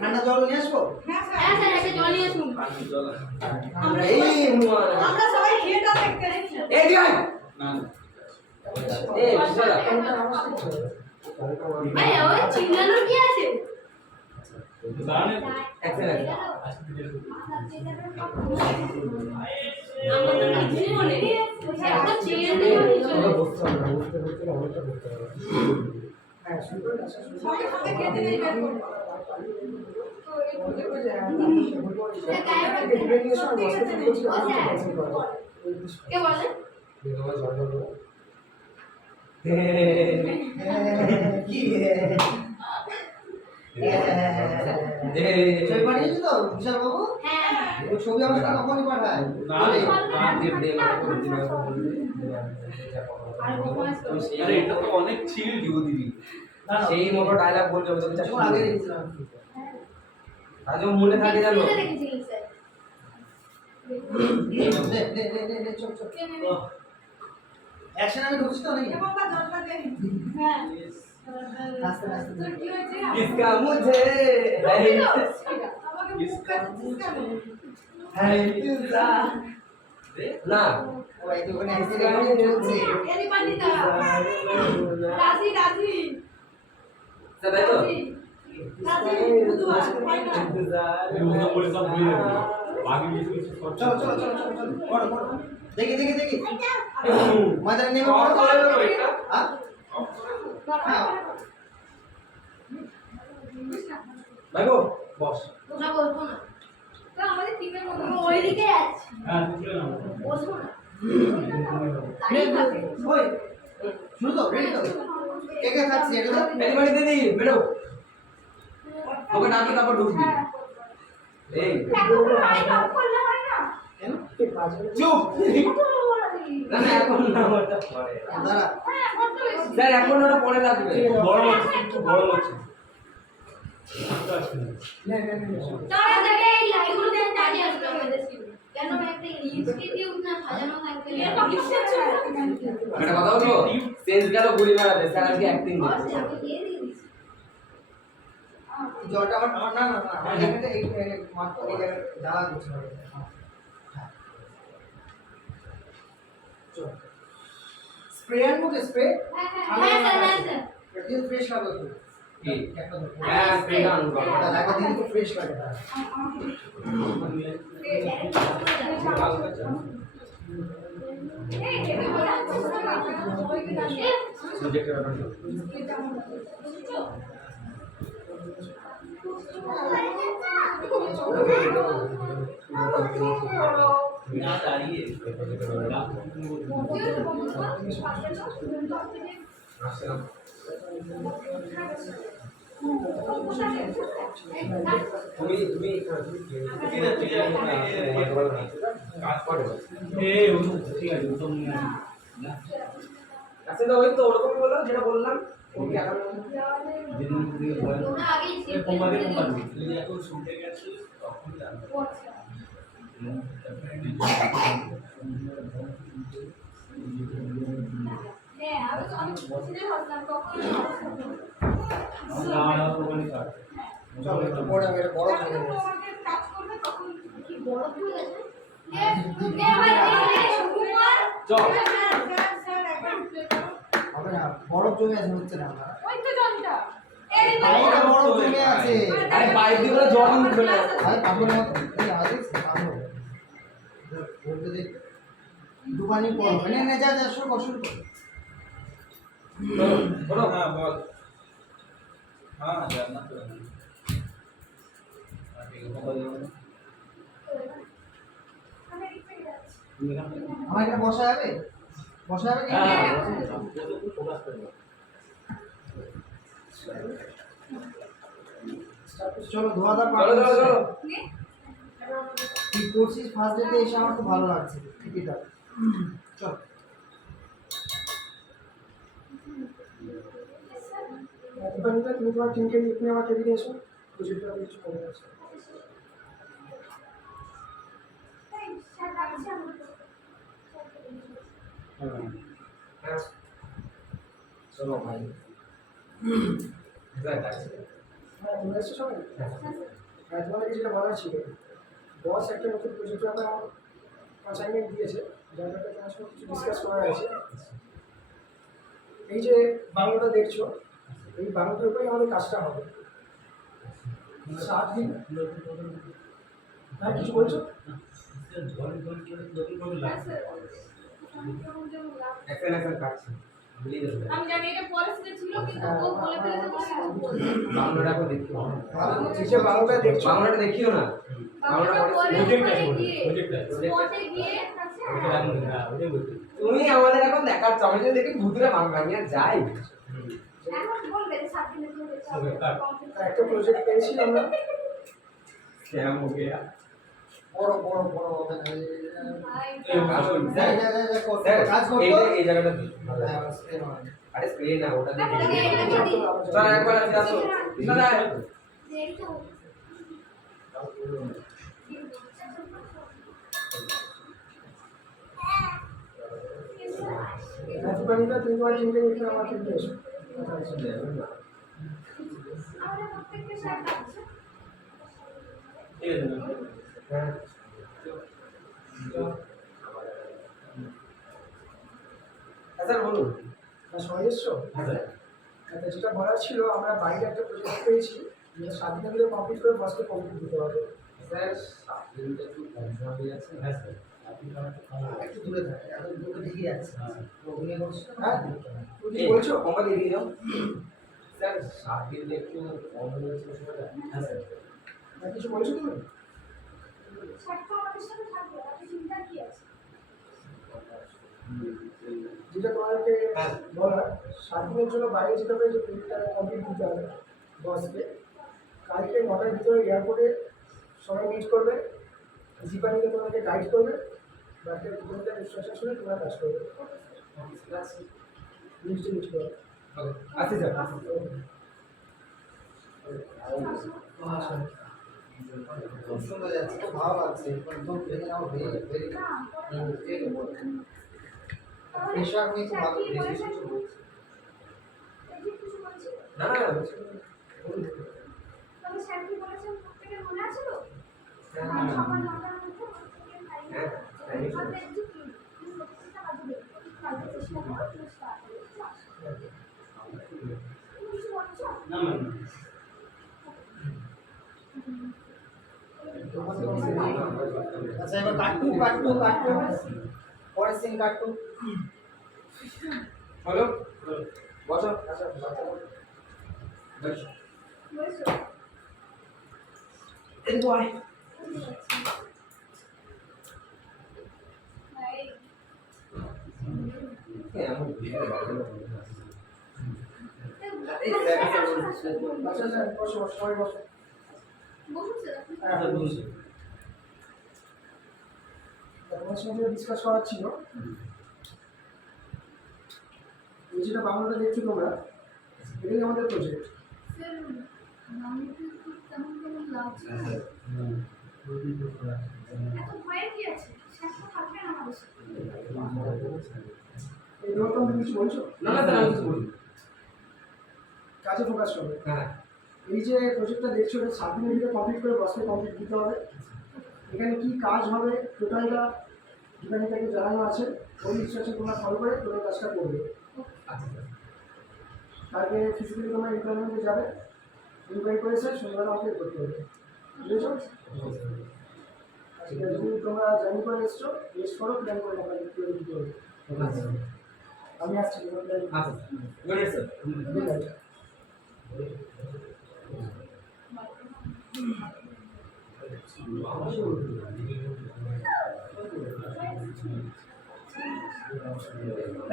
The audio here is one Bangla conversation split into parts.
ঠান্ডা জল নিয়ে আসবো। হ্যাঁ স্যার একটা জল নিয়ে আসুন। আমরা সবাই থিয়েটার দেখতে যাচ্ছি। এই দিই না এই চলো ভাই ওই চিল্লানোর কি আছে? জানেন এক্সেলেন্ট আমার তো কিছুই মনে নেই। একটা চেয়ার নিয়ে চলে বসতে হবে অনেকটা করতে হবে। হ্যাঁ শুরু করে সবাই সাথে খেতে নেই বের করব। কে বলে? কি ছবি পাঠিয়েছি তো বিশাল বাবু? হ্যাঁ ওই ছবি আমাকে কখনই পাঠায় আরে এটা তো অনেক চিল ডিও দিবি সেই মতো ডায়লগ বলতে হবে তুমি যখন আগে দেখছিলাম আজও মনে থাকে জানো দেখেছিলেন স্যার। চল চল অ্যাকশন আমি ঢুকছি তো নাকি এবং বা দরকার নেই। হ্যাঁ। আস্তে আস্তে তোর কি হয়েছে? किसका मुझे है আমাকে মুখটা চিৎকার করে। है इंतजार ना ওই তো ওখানে অ্যাক্সিডেন্ট চলছে এলি পান্ডিতা। রাজি রাজি। सब है तो রাজি। রাজি বুধুয়া ফাইনাল। इंतजार मुझे बोले सब भूल गए आगे भी कुछ চলো চলো চলো চলো চলো পড়ো পড়ো দেখি দেখি দেখি মাদার নেমে और পড়ো करे तो बेटा হ্যাঁ হ্যাঁ भाई वो बॉस না বলবো না। তো আমাদের টিমের মধ্যে ওইদিকে আছে। हां दूसरे नाम বসবো না। দাঁড়িয়ে থাকবে। ওই শুরু তো রেডি তো কে কে খাচ্ছি এটা তো एनिमल दे दी बेटो तो बेटा आके तब ढूंढ दी ए এখন লাইট অফ করলে হয় না? কেন चुप কত বড় দিই। না না এখন না ওটা পরে দাঁড়া হ্যাঁ কত বেশি। স্যার এখন ওটা পরে লাগবে বড় হচ্ছে একটু বড় হচ্ছে তারা দেখে এই লাইটগুলো দিয়ে দাঁড়িয়ে আসবে আমাদের সিনে। কেন একটা ইনস্টিটিউট না সাজানো থাকবে? এটা কিসের ছিল? এটা কথা হলো সেন্স গেল গুলি মারাতে স্যার আজকে অ্যাক্টিং বস করছে আমি দিয়ে দিয়েছি। জলটা আমার না না না এখানে এই মাত্র এই জ্বালা দিচ্ছে স্প্রে আনবো তো স্প্রে হ্যাঁ স্যার হ্যাঁ স্যার। এটা ফ্রেশ হবে তো কি একটা তো হ্যাঁ স্প্রে ডাউন করো লাগা দিন তো ফ্রেশ লাগে এই হেভি বলা হচ্ছে না সবাইকে দাঁড়িয়ে। প্রজেক্টের ব্যাপার না দাঁড়িয়ে আসসালাম তুমি তুমি কাজ করো এই ঠিক আছে তো আচ্ছা তো ওই তো ওরকম বলো যেটা বললাম ওকে এখন তোমরা আগেই চেক তোমাদের কোম্পানি যদি এখন শুনতে গেছিস তখন জানবে হ্যাঁ আমি বুঝতে পারলাম কখন আমরা ওখানে কাজ চলো একটু বড় হবে বড় হবে আমাদের কাজ করবে তখন কি বড় হয়ে গেছে? কে ভাই কে সুকুমার চল স্যার স্যার একবার হবে না বড় জমে আছে হচ্ছে না ওই তো জলটা এই বাইরে বড় জমে আছে আরে পাইপ দিয়ে করে জল উঠবে না আরে পাগল মত এই আদেশ পাগল বলতে দেখ দুপানি পড়ো মানে না যা যা শুরু কর শুরু কর বলো হ্যাঁ বল হ্যাঁ জান্নাত তো আমার এখানে বসা যাবে বসা যাবে কি চলো ধোয়া দা চলো চলো চলো তুই করছিস ফার্স্ট ডেতে এসে আমার খুব ভালো লাগছে ঠিকই তা চল তুমি তোমার টিমকে নিয়ে আমার কেবিনে এসো প্রজেক্টটা কিছু করে আছে স্যার ডাকছে আমাকে হ্যাঁ চলো ভাই রাইট আছে হ্যাঁ তোমরা এসছো সবাই? হ্যাঁ তোমাদেরকে যেটা বলার ছিল, বস একটা নতুন প্রজেক্ট ব্যাপারে আমার অ্যাসাইনমেন্ট দিয়েছে, যার ব্যাপারে তোমার সঙ্গে কিছু ডিসকাস করার আছে। এই যে বাংলাটা দেখছো, এই বাংলাটার উপরেই আমাদের কাজটা হবে। 7 দিন। হ্যাঁ কিছু বলছো? এক্সেল কাটছি ভুলে গেছে আমি জানি এটা পরিস্থিতি ছিল কিন্তু ও বলে ফেলেছে বলে বাংলাটা দেখিও এই যে বাংলাটা দেখছো, বাংলাটা দেখিও না বাংলাটা পরে স্পটে গিয়ে তুমি আমাদের এখন দেখাচ্ছ, আমি যদি দেখি ভূতুরা বাংলা আমি আর যাই এখন বলবে 7 দিনের মধ্যে কমপ্লিট একটা প্রজেক্ট পেয়েছি আমরা, স্ক্যাম হো গয়া বড় বড় বড় হবে না ভাই কাজ করবি যা স্যার যা যা যা কর স্যার কাজ কর এই তো এই জায়গাটা দিই হ্যাঁ স্প্রে মার আরে স্প্রে না ওটা দিয়ে আরে, এটা দিই কি? চল একবার আসি আসো দাদা দেরি তো দোকানিটা তুমি তোমার চিন্তা করতে আমাকে দিয়ে এসো। আমরা প্রত্যেকটা শার্ট আছে হ্যাঁ স্যার বলুন হ্যাঁ সবাই এসছো? হ্যাঁ স্যার আচ্ছা, যেটা বলার ছিল, আমরা বাইরে একটা প্রজেক্ট পেয়েছি, যেটা 7 দিনের মধ্যে কমপ্লিট করে বসকে কমপ্লিট দিতে হবে। স্যার সাবজেক্টটা একটু কম হয়ে যাচ্ছে হ্যাঁ স্যার একটু দূরে থাকে এত দূরে দিকে যাচ্ছে ওগুলো করছ হ্যাঁ তুমি কি এই বলছো? কমা দিয়ে দিও স্যার সাবজেক্টটা একটু কম হয়ে যাচ্ছে সময়টা হ্যাঁ স্যার হ্যাঁ, কিছু বলছো তুমি? শার্ট তো আমাদের সাথে থাকবে আপনি চিন্তা কি আছে যেটা তোমাদেরকে হ্যাঁ। বলার, 7 দিনের জন্য বাইরে যেতে হবে, যে প্রজেক্টটা কমপ্লিট দিতে হবে বসকে। কালকে 9টার ভিতরে এয়ারপোর্টে সবাই মিট করবে, জিপানিকে তোমাদেরকে গাইড করবে, বাকি তোমাদের ইনস্ট্রাকশন শুনে তোমরা কাজ করবে, লিস্টে মিট করবে। আসি স্যার খুব সুন্দর যাচ্ছে খুব ভালো লাগছে একদম ভেরি নাও ভেরি ভেরি না পেশা আমি তো ভালো কি বেশি বলেছেন? কিছু বলছি এই যে কিছু বলছি না না তবে স্যার কি বলেছেন প্রত্যেকের মনে আছে তো হ্যাঁ, আর সবার 9টার মধ্যে প্রত্যেকের ফাইল হ্যাঁ, হ্যাঁ, নিশ্চয়ই। আপনাদের যে কি প্রত্যেকটা কাজে দেখবে কালকে চেষ্টা করো তুমি স্টার্ট করো তুমি কিছু বলছো আচ্ছা এবার কাটটু কাটটু কাটটু পরের সিন কাটটু হলো বসো আচ্ছা বস বলেছো এই বয় ভাই এমন ভিডিও বানানো আচ্ছা আচ্ছা বসো বসো সবাই বসো। বসুন স্যার আপনি হ্যাঁ বসো। তোমার সঙ্গে ডিসকাস করার ছিল, এই যেটা বাংলাটা দেখছো তোমরা, এটাই আমাদের প্রজেক্ট। স্যার আমাকে একটু কেমন কেমন লাগছে এত ভয়ের কি আছে স্যার তো থাকবে না আমাদের সাথে এই ব্যাপারটা তুমি কিছু বলছো? না না স্যার আমি কিছু বলি কাজে ফোকাস করবে। হ্যাঁ এই যে প্রজেক্টটা দেখছো, এটা 7 দিনের ভিতরে কমপ্লিট করে বসকে কমপ্লিট দিতে হবে। এখানে কি কাজ হবে টোটালটা যেখানে তাকে জানানো আছে, ওই ইনস্ট্রাকশন তোমরা ফলো করে তোমরা কাজটা করবে। আচ্ছা স্যার কালকে ফিজিক্যালি তোমরা ইন্টারভিউতে যাবে, ইনকোয়ারি করেছে শনিবার আমাকে করতে হবে, বুঝেছো? আজকে যদি তোমরা জয়েন করে এসছো, রেস্ট করো, প্ল্যান করে আমাকে তৈরি দিতে হবে। আচ্ছা আমি আসছি তোমার প্ল্যান আচ্ছা গুড স্যার গুড নাইট।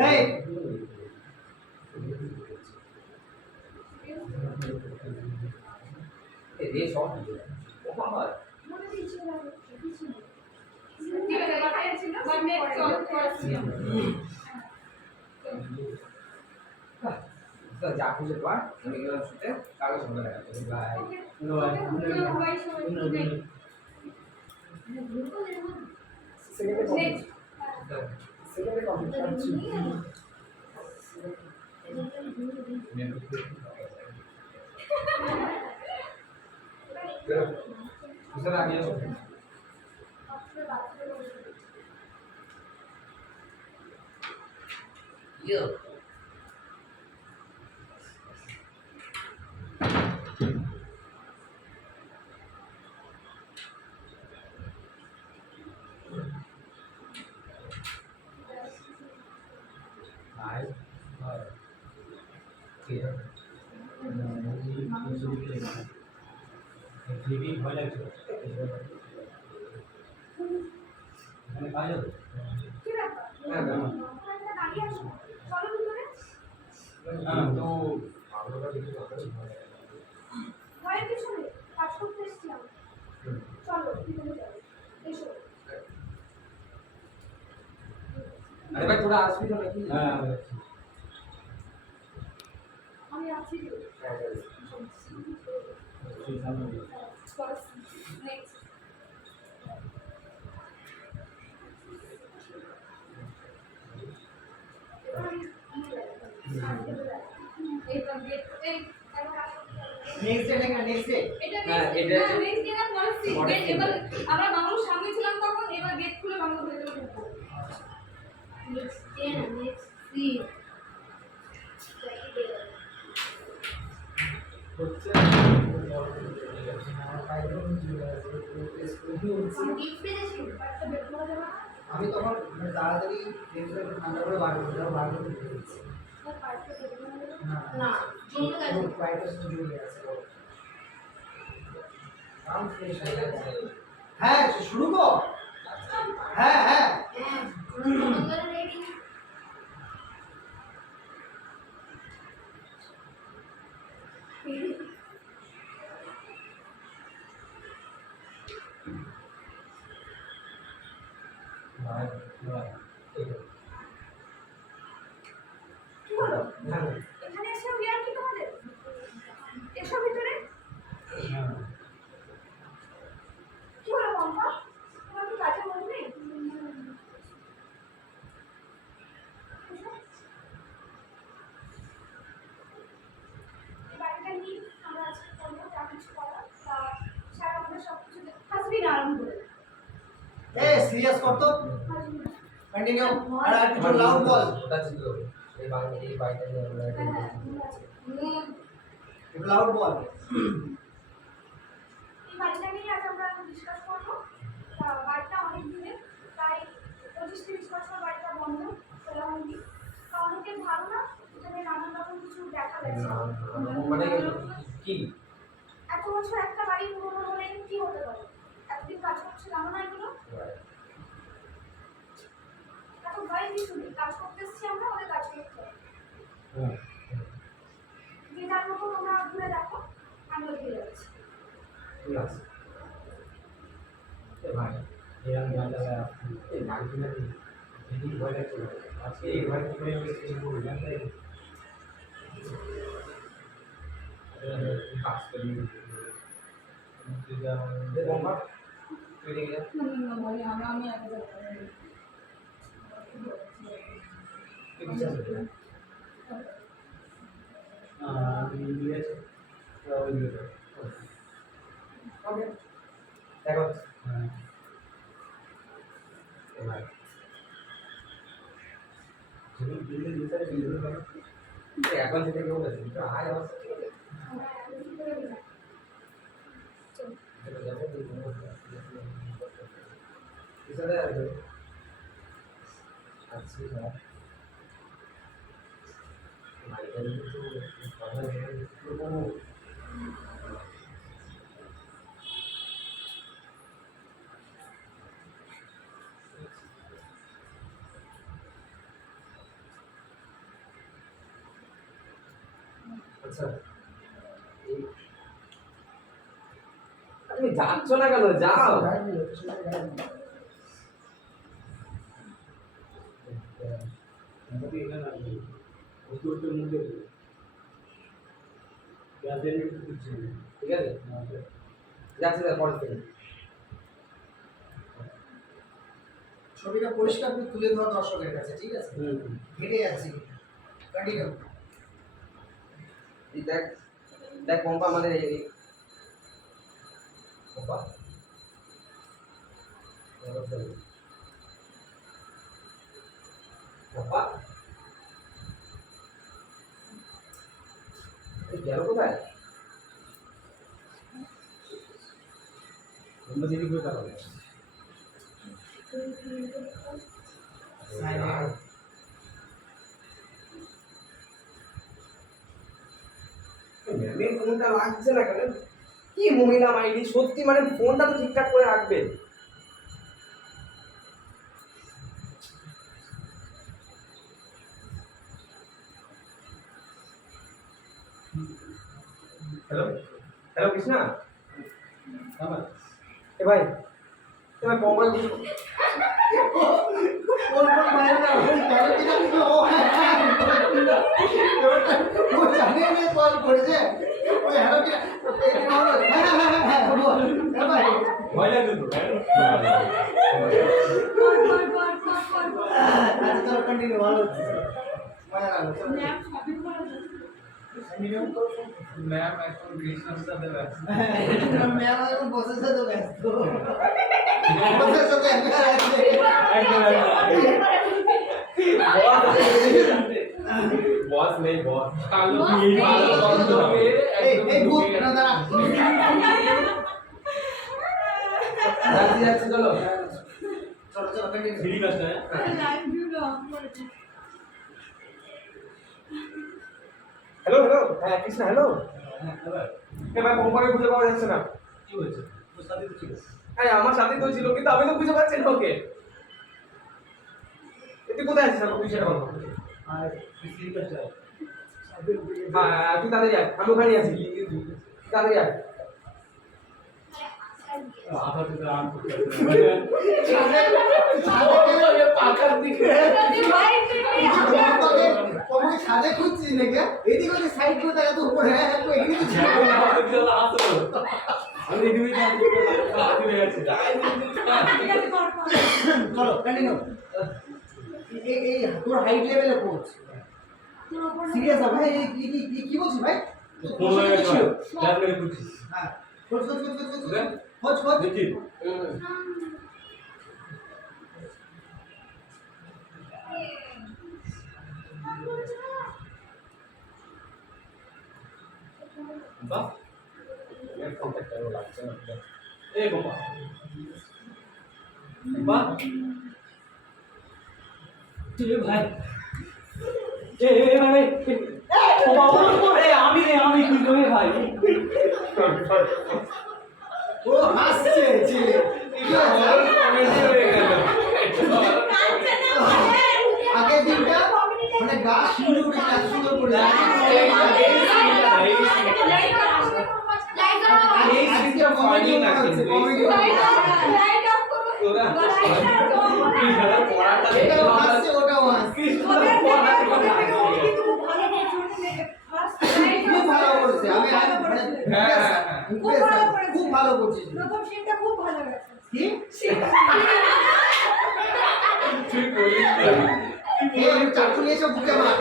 এই এই দে সব ও বাবা মনে দিচ্ছে না কিছু নেই ঠিক আছে বাকি ছিল বাট নেক্সট চল করছি স্যার যা খুশি পার আমি গেলাম শুতে কালকে সন্ধ্যা দেখা করছি বাই বাই সবাই সেকেন্ডে কমপ্লিট, নেক্সট সেকেন্ডে কমপ্লিট করছি। নেই বেরো বুঝতে আগে আসো ইয়ো আই ঠিক আছে টিভি ভয় লাগছে এখানে কাজ হবে কি ব্যাপার? হ্যাঁ তোমরা দাঁড়িয়ে আছো, চলো ভিতরে। হ্যাঁ তো আলোটা দেখে ঘরের পিছনে কাজ করতে এসছি আমি। চলো ভিতরে যাও, এসো। আরে ভাই তোরা আসবি তো নাকি হ্যাঁ আমি আছি তো। নেক্সট নেক্সট ডে নাকি নেক্সট ডে হ্যাঁ, এটা এবার আমরা বাংলোর সামনে ছিলাম তখন, এবার গেট খুলে বাংলোর ভেতরে ঢুকবো। নেক্সট ডে না নেক্সট উইক হচ্ছে গিফট পেয়েছি একটা বেড করা যাবে না? আমি তখন মানে তাড়াতাড়ি দেখতে ঠান্ডা করে বার করে দেবো, বার করে দিয়ে দিচ্ছি। না, পার্কে বেড করা যাবে না? না জমে গেছে প্রাইভেট স্টুডিও আছে কাম ফ্রেশ হয়ে গেছে। হ্যাঁ শুরু কর। হ্যাঁ হ্যাঁ হ্যাঁ আমরা রেডি কি হলো? এখানে এসে বিয়ার কি তোমাদের? এসো ভিতরে। কি হলো পম্পা? তোমার কি কাজে মন নেই? এসো। এই বাড়িটা নিয়ে আমরা আজকে করবো যা কিছু করার। তা স্যার আমাদের সব কিছু হাসবি না আরম্ভ করে। এ সিরিয়াস কর তো, হাসবি না। কন্টিনিউ। আর একটু লাউড বল, ওটা ছিল এই বাইরে আমরা হ্যাঁ হ্যাঁ ঠিক আছে। একটু লাউড বল। এই বাড়িটা নিয়ে আজ আমরা ডিসকাস করবো। তা বাড়িটা অনেক দিনের, প্রায় 25-30 বছর বাড়িটা বন্ধ, খোলা হয়নি। তা অনেকের ধারণা এখানে নানান রকম কিছু দেখা গেছে। মানে কি এত বছর একটা বাড়ি পুরোনো হলে কি হতে পারে? এতদিন কাজ করছে জানো না এগুলো? এত ভয় কিছু নেই, কাজ করতে এসছি আমরা, ওদের কাজ করতে হবে। যে যার মতো তোমরা ঘুরে দেখো, আমি ওদিকে যাচ্ছি। ঠিক আছে এ ভাই এরকম জায়গা এই গাড়ি কিনে দিই এই ভয় লাগছে আজকে এই ভয় কিনে আমি কিছু বলবো না তাই কাজ করি যে bomba তুই দেখে যা আমি আগে যাবো তুই কি চাস আমি দিয়েছি তো ওই দিকে ওকে দেখো ভাই যদি দিলে দিতে দিলে এখন থেকে কেউ বলেছে তো আয় অবস্থা ঠিক আছে এটা যাবে কিসে আছে আচ্ছা স্যার মাইকেল তো কথা বলতে আচ্ছা তুমি যাচ্ছ না কেন যাও ঠিক আছে যাচ্ছি পরের থেকে ছবিটা পরিষ্কার করে তুলে ধর দর্শকের কাছে, ঠিক আছে? হেঁটে যাচ্ছি, কন্টিনিউ। এই দেখ দেখ পম্পা আমাদের এই পম্পা পম্পা গেল কোথায়? অন্য দিকে ঘুরে তাকাবে। ম্যামের ফোনটা লাগছে না কেন? কি মহিলা মাইরি সত্যি, মানে ফোনটা তো ঠিকঠাক করে রাখবে। হ্যালো হ্যালো কৃষ্ণা, এ ভাই তোমার পম্পা কোন বাইরে না ওই বাইরে কি না ও ও জানে না কল করেছে ওই হ্যালো কি এই হলো হ্যাঁ বল এ ভাই ভয় লাগে তো আচ্ছা চলো কন্টিনিউ ভালো হচ্ছে মজা লাগলো চলো ম্যাম এখন কৃষ্ণার সাথে ব্যস্ত। ম্যাম এখন বসের সাথে ব্যস্ত বসের সাথে একা আছে বস নেই বস এই ভূত না দাঁড়া যাচ্ছি যাচ্ছি চলো চলো চলো কন্টিনিউ সিঁড়ি কাজটা হ্যালো হ্যালো হ্যাঁ কৃষ্ণা হ্যালো। এ ভাই পম্পাকে খুঁজে পাওয়া যাচ্ছে না। কি হয়েছে? তোর সাথে তো ছিল। আরে আমার সাথে তো ছিল কিন্তু আমি তো খুঁজে পাচ্ছি না ওকে। তুই কোথায় আছিস আমাকে তুই সেটা বল। আর সিঁড়ি কাজটা হ্যাঁ তুই তাড়াতাড়ি আয়, আমি ওখানেই আছি, তাড়াতাড়ি আয়। আপাতত আম করতে পাকার দিকে কমকে ছাদে খুঁজছিস নাকি এদিকে ওদিকে সাইড করে দেখা তো উপরে হ্যাঁ তো এখানে তো ছিল আমি এদিকে যাচ্ছি চলো কন্টিনিউ এই তোর হাইট লেভেলে কোচ সিরিয়াস ভাই এই কি বলছিস ভাই ফোন লাগে ছিল ব্যাগ মেরে খুঁজছি হ্যাঁ খোঁজ খোঁজ দেখি বাহ এর কন্টাক্ট আরো লাগছে না এই বাবা বাহ তুই ভাই ভাই ও বাবা আমি কি করে ভাই ও হাসছে ছেলে আগের দিনটা মানে গা শিউরে উঠে এত সুন্দর করে ওটাও হাসছে খুব ভালো করছে আমি খুব ভালো করছিস প্রথম সিনটা খুব ভালো গেছে কি তুই বলিস চাকু নিয়ে এসে বুকে মার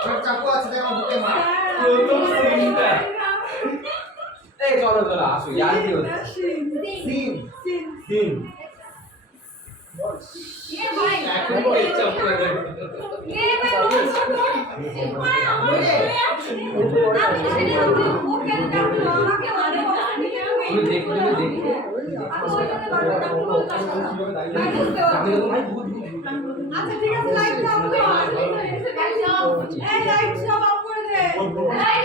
আমার চাকু আছে দেখ আমার বুকে মার প্রথম সিনটা এই চলো চলো আসো ইয়ার কি হচ্ছে সিন সিন ये भाई এখন ইচ্ছা করে দেখ ये भाई তুমি দেখো আচ্ছা ঠিক আছে লাইট অফ কর এই লাইট সব অফ করে দে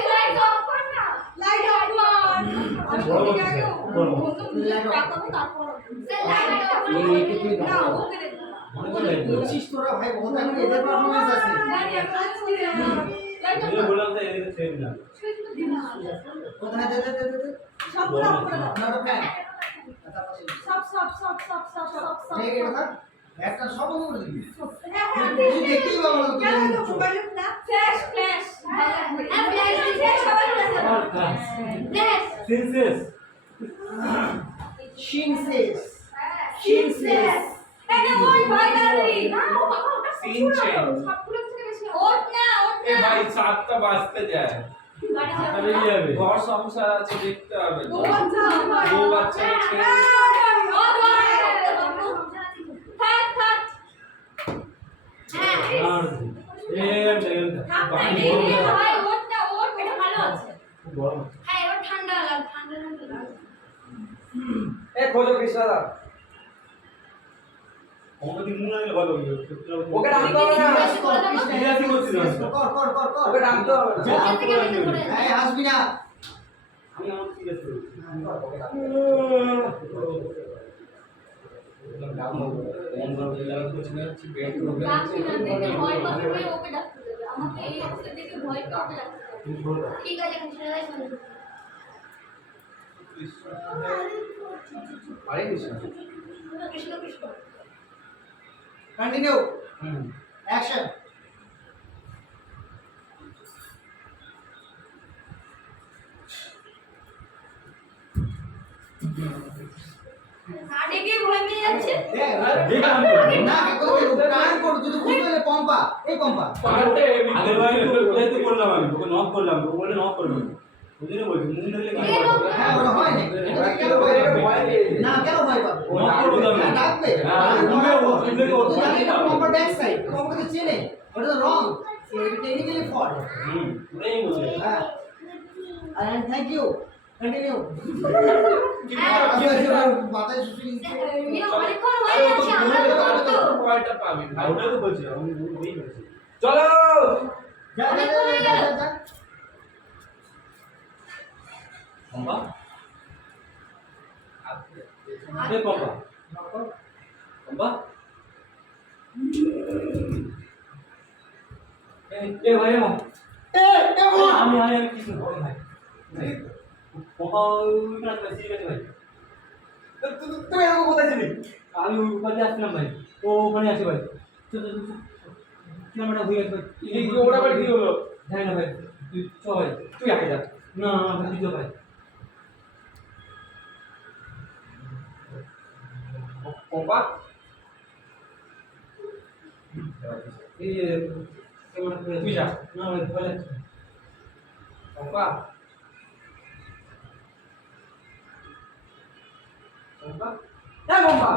লাইট অফ কর না লাইট অফ কর আচ্ছা ঠিক আছে তারপর লাইট অফ না ওকে দে বলছিস তোরা ভাই বহুত এখন এদের পারফরম্যান্স আছে লাইট অফ আমি বললাম যে এদিকে সেভ না কোথায় দে সব অফ করে দাও না তো ফ্যান সব ঠিক আছে কথা একটা সব বন্ধ করে দিবি হ্যাঁ তুই দেখতেই পাবো না কেন তো মোবাইলে না ফ্ল্যাশ ফ্ল্যাশ আমার কাজ সেন্সেস শিনসেস শিনসেস এটা ওই ভাইরালি না ও বাবা ওটা Scene change. সবগুলো থেকে বেশি ওট না এ ভাই 7টা বাজতে যায় বাড়ি তাহলে কি হবে? ঘর সংসার আছে দেখতে হবে তো। যাবো বউ বাচ্চা আছে। আর এই বাড়ি খুব গরম আছে। এ খোঁজো কৃষ্ণদা। আমাকে দিন না গেলে ভালো হবে। ওকে ডাকতে হবে না। বিরাশি করছি না। কর ওকে ডাকতে হবে না। এই আসবি না আমি আমার সিরিয়াস করি। ঠিক আছে আরে কৃষ্ণ। কৃষ্ণ কৃষ্ণ কন্টিনিউ অ্যাকশন আগে ভয় পেয়ে যাচ্ছে না কান কর যদি বুঝতে হলে পম্পা এই পম্পা আগের বার কোথায় তো করলাম আমি ওকে নক করলাম ও বলে নক করবে বুঝলি বলছি মুখ ধরলে কি হবে হ্যাঁ ওরা হয় না এটা কেন ভয় পাবে না কেন ভয় পাবে নক করবো আমি ডাকবে তুই জানি না পম্পা ব্যাক সাইড পম্পা তো চেনে ওটা তো রং টেকনিক্যালি ফল্ট ওটাই বলছি হ্যাঁ and thank you continue মাথায় শুশুরি অনেকক্ষণ হয়ে যাচ্ছে আমরা তো ভয়টা পাবি ভাই। ওটাই তো বলছি আমি ওই বলছি চলো যা কম্পা আরে কম্পা কম্পা এ ভাই এ আমি কিছু ভাই কম্পা ওইখানে আছে ঠিক আছে ভাই তুমি এরকম কোথায় ছিলি? আমি ওখানে আসছিলাম ভাই ও ওখানে আছে ভাই চল চল চল ক্যামেরা হয়ে গেছে এই ওরা আবার কি হলো? জানি না ভাই তুই চ ভাই তুই আগে যা। না না ভাই তুই চ ভাই পম্পা এই ক্যামেরা তুই যা। না ভাই বলে পম্পা পম্পা হ্যাঁ পম্পা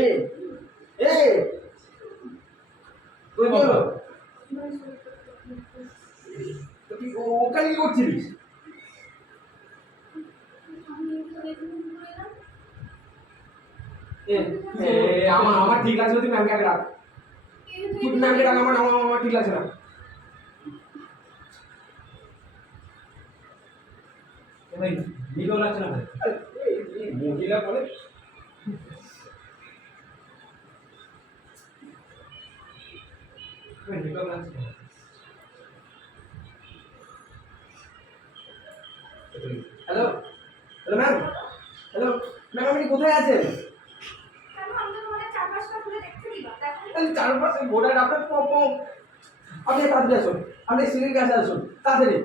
এ এ তুই বলো তুই ওখানে কি করছিলিস? এ আমার ঠিক লাগছে না, তুই ম্যামকে আগে ডাক। তুই ম্যামকে ডাক, আমার ঠিক লাগছে না। ভাই ভিডিও লাগছে না ভাই আরে, এই মহিলা বলে ভাই ভিডিও লাগছে না hello hello ma'am, hello ma'am, আপনি কোথায় আছেন? কেন আমি তো তোমাদের চারপাশটা ঘুরে দেখতে দিবা দেখো এই চারপাশে গোটা আপনার আপনি তাড়াতাড়ি আসুন, আপনি সিঁড়ির কাছে আসুন তাড়াতাড়ি।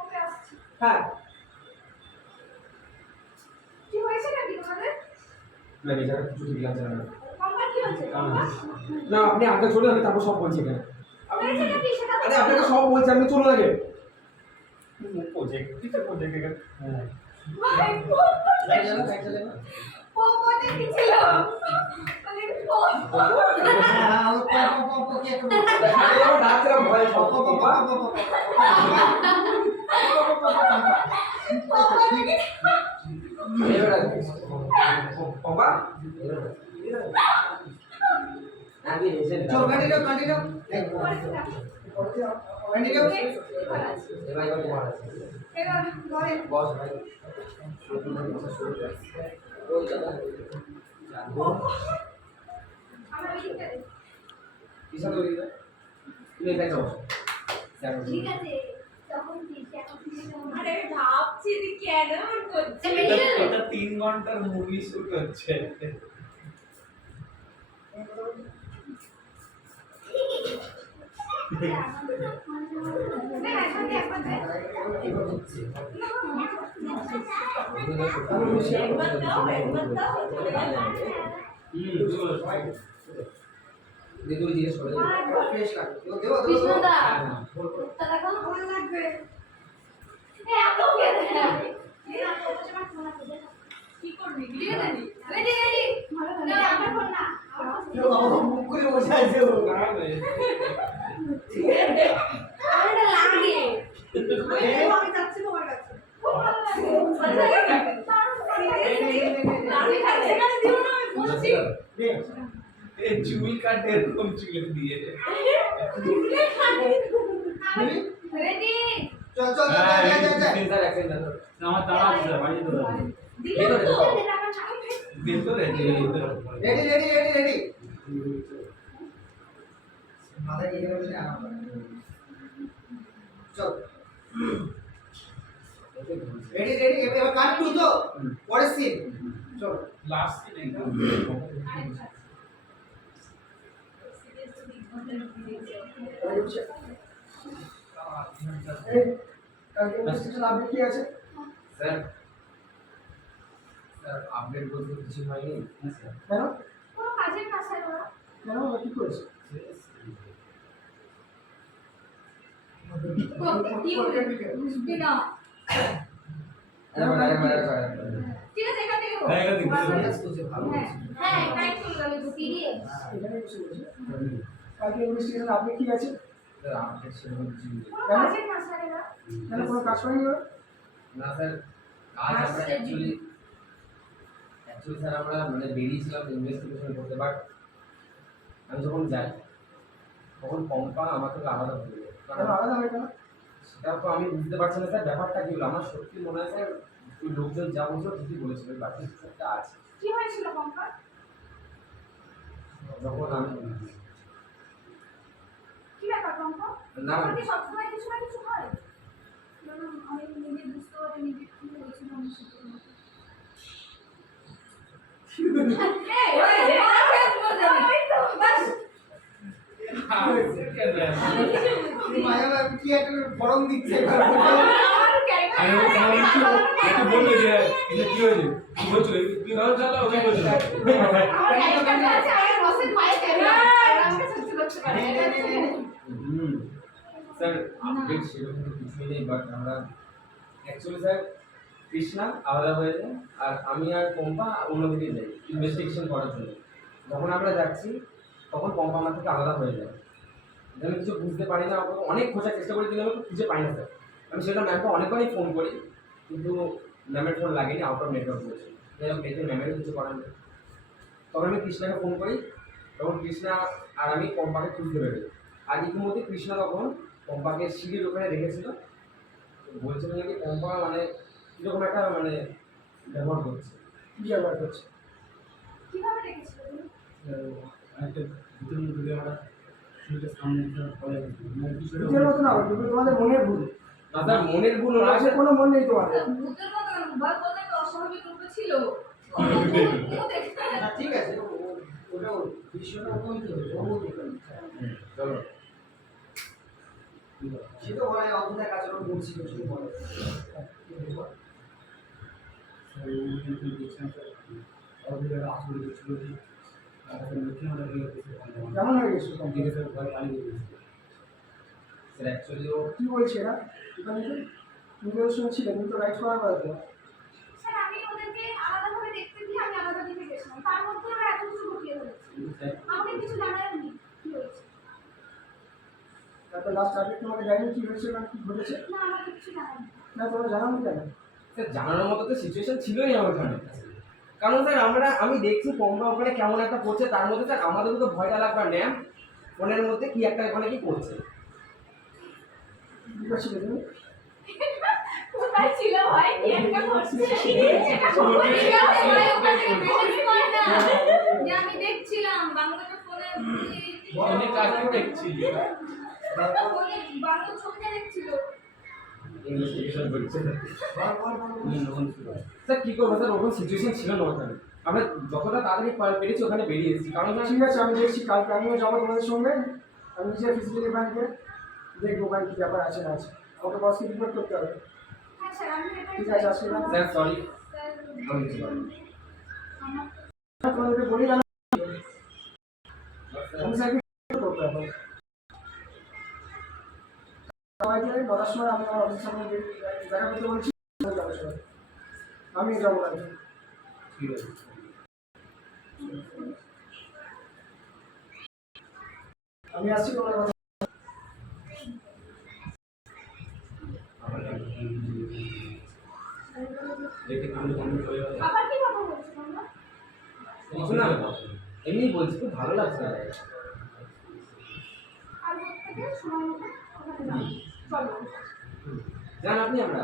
ওকে আসছি হ্যাঁ কি হয়েছে নাকি তোমাদের না এই জায়গাটা কিছু ঠিক লাগছে না। মাম্মা কি হয়েছে মাম্মা না আপনি আগে চলুন, আমি তারপর সব বলছি এখানে। হয়েছে নাকি সেটা আরে আপনাকে সব বলছি, আপনি চলুন আগে। প্রজেক্ট কিছু প্রজেক্ট হ্যাঁ ভাই পম্পাতে কি ছিল মানে আমার ডাকছিলাম ভয়ে সব পম্পা। এবার আসবি। পম্পা আগে এসে চল কন্টিনিউ কন্টিনিউ কন্টিনিউ এবার তোমার আছে এবার ঘরে বস ভাই ওই দাদা আমরা লিখতে দেব কিসা তৈরি করে তুমি এখানে বসো। ঠিক আছে তখন কি এখন আরে ভাবছি যে কেন এমন করছে এটা 3 ঘন্টার মুভি শুট হচ্ছে না এখন একবার দেখ একবার দাও চলে গেল তুমি জিজ্ঞেস করে ফ্রেশ লাগে দেবো কৃষ্ণদা হ্যাঁ। মুখটা দেখো না ভালো লাগবে কি করবি ভিডিও দেবি রেডি রেডি না আমার ফোন না মুখ করে বসে আছে ও আরে লাগে আমি যাচ্ছি তোমার কাছে আমি খাচ্ছি না দিও না আমি বলছি এই চুল কাটে এরকম চুল দিয়ে রেডি চল চল চল স্যার অ্যাকশন আমার তারা আছে স্যার বাড়ি যেতে হবে দিলে তো দিন তো ready ready ready ready ready মাথায় কেটে বসে আনা চল রেডি রেডি এবার কাট টু তো পরের সিন চল লাস্ট সিন একদম এই কালকে ইনভেস্টিগেশন আপডেট কি আছে? স্যার স্যার আপডেট বলতে কিছু হয়নি কেন কোনো কাজের না স্যার ওরা কেন ওরা কি করেছে? কি বুঝবি না ঠিক আছে এখান থেকে হ্যাঁ, এখান থেকে। হ্যাঁ টাইম চলে গেল তো পিরিয়ড এখানে বসে বসে কালকে ইনভেস্টিগেশন আপডেট কি আছে? স্যার আপডেট সেরকম কিছু নেই। কোনো কাজের না স্যার এরা কেন কোনো কাজ করেনি ওরা? না স্যার কাজ আমরা অ্যাকচুয়ালি স্যার আমরা মানে বেরিয়েছিলাম ইনভেস্টিগেশন করতে বাট আমি যখন যাই তখন পম্পা আমার থেকে আলাদা হয়ে যায় কেন আলাদা হয় কেন? সেটা তো আমি বুঝতে পারছি না স্যার ব্যাপারটা কি হলো আমার সত্যি মনে হয় স্যার ওই লোকজন যা বলছিল ঠিকই বলেছিল ওই বাকি একটা আছে কি হয়েছিল পম্পা যখন আমি কি ব্যাপার পম্পা না তোমার কি সবসময় কিছু না কিছু হয় আমি নিজে বুঝতে পারি নিজে কি হয়েছিল আমি সেটা মায়া কি একটা গরম দিচ্ছে আমি একটু বললে যে এটা কি হয়েছে কি বলছিল কি হয়েছে ওকে বলছিল স্যার আপডেট সেরকম তো কিছুই নেই বাট আমরা অ্যাকচুয়ালি স্যার কৃষ্ণা আলাদা হয়ে যায় আর আমি আর পম্পা অন্যদিকে যাই ইনভেস্টিগেশন করার জন্য যখন আমরা যাচ্ছি তখন পম্পা আমার থেকে আলাদা হয়ে যায় আমি কিছু বুঝতে পারি না ওকে অনেক খোঁজার চেষ্টা করি কিন্তু আমি খুঁজে পাই না স্যার আমি সেটা ম্যামকে অনেকবারই ফোন করি কিন্তু ম্যামের ফোন লাগেনি আউট অফ নেটওয়ার্ক বলছে যাই হোক এতে ম্যামেরও কিছু করার নেই তখন আমি কৃষ্ণাকে ফোন করি তখন কৃষ্ণা আর আমি পম্পাকে খুঁজতে বেরোই আর ইতিমধ্যে কৃষ্ণা তখন পম্পাকে সিঁড়ির ওখানে রেখেছিল বলছিল নাকি পম্পা মানে কীরকম একটা মানে ব্যবহার করছে কি ব্যবহার করছে? কিভাবে রেখেছিল তুমি একটা ভিতর মধ্যে আমরা শুরুতে সামনে পড়ে নিজের মতো না কিন্তু তোমাদের মনের ভুল না স্যার মনের ভুল ওরা আছে কোনো মন নেই তোমাদের ভূতের মতো ভয় করলে তো অস্বাভাবিক রূপে ছিল ঠিক আছে ওটা বিষয়টা ওই তো ও দেখুন চলো সে তো বলে অবদান কাজ করে বলছি কিছু বলে কেমন হয়ে গেছে স্যার অ্যাকচুয়ালি ও কি বলছে এরা তুমি তো শুনছিলে তুমি তো রাইট করার কথা তো স্যার আমি ওদেরকে আলাদাভাবে দেখতে দিয়ে আমি আলাদা দিকে গেছিলাম তার মধ্যে ওরা এত কিছু ঘটিয়ে ফেলেছে আমাকে কিছু জানায়নি কি হয়েছে তারপর লাস্ট আপডেট তোমাকে জানি কি হয়েছে না কি ঘটেছে না আমাকে কিছু জানায়নি না তোমরা জানানো কেন? স্যার জানানোর মতো তো সিচুয়েশন ছিলই না ওখানে কারণ স্যার আমি দেখছি পম্পা ওখানে কেমন একটা করছে তার মধ্যে স্যার আমাদের তো ভয়টা লাগবে ন্যাম ফোনের মধ্যে কি একটা ওখানে কি করছে কি করছিলে তুমি? কোথায় ছিল ভাই কি একটা করছে যে আমি দেখছিলাম বাংলাতে ফোনে ফোনে কাকে দেখছিলি ফোনে বাংলা ছবিটা দেখছিল ইনভেস্টিগেশন করছে বল স্যার কি করবো স্যার ওরকম সিচুয়েশন ছিল না ওখানে আমরা যতটা তাড়াতাড়ি পেরেছি ওখানে বেরিয়ে এসেছি কারণ স্যার ঠিক আছে আমি দেখছি কালকে আমিও যাবো তোমাদের সঙ্গে আমি নিজে ফিজিক্যালি ব্যাংকে দেখবো ওখানে কি ব্যাপার আছে না আছে আমাকে বসকে রিপোর্ট করতে হবে হ্যাঁ স্যার আমি ঠিক আছে আজকে রাখছি। স্যার সরি আমি কিছু বলিনি। আমার তোমাদেরকে বলি না আমি স্যারকে সবাইকে 9টার সময় আমি আমার অফিসের সামনে দেখা করতে বলছি, আমি যাবো না। ঠিক আছে। আমি আসছি তোমার কথা। দেখে আমি কমপ্লিট হয়ে গেল। আবার কি কথা বলছো তোমরা? কিছু না, এমনি বলছি খুব ভালো লাগছে। আর থেকে সময় মতো ওখানে যাও। চলো। যান আপনি, আমরা